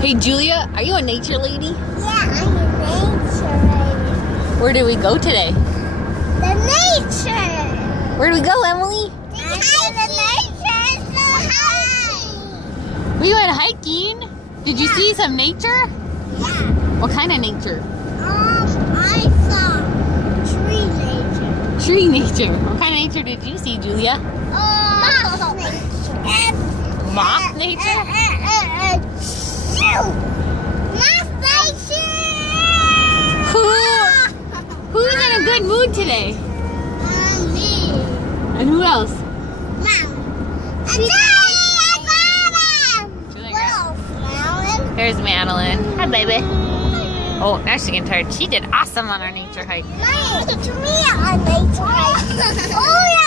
Hey Julia, are you a nature lady? Yeah, I'm a nature lady. Where did we go today? The nature. Where did we go, Emily? The nature is so high. We went hiking. Did you see some nature? Yeah. What kind of nature? I saw tree nature. Tree nature. What kind of nature did you see, Julia? Moth nature. Moth nature? Moth nature. Who's in a good mood today? Me. And who else? Mom. And I got him. There's Madeline. Hi, baby. Oh, now she's getting tired. She did awesome on our nature hike. Mommy, to me, a nature hike. Oh, yeah.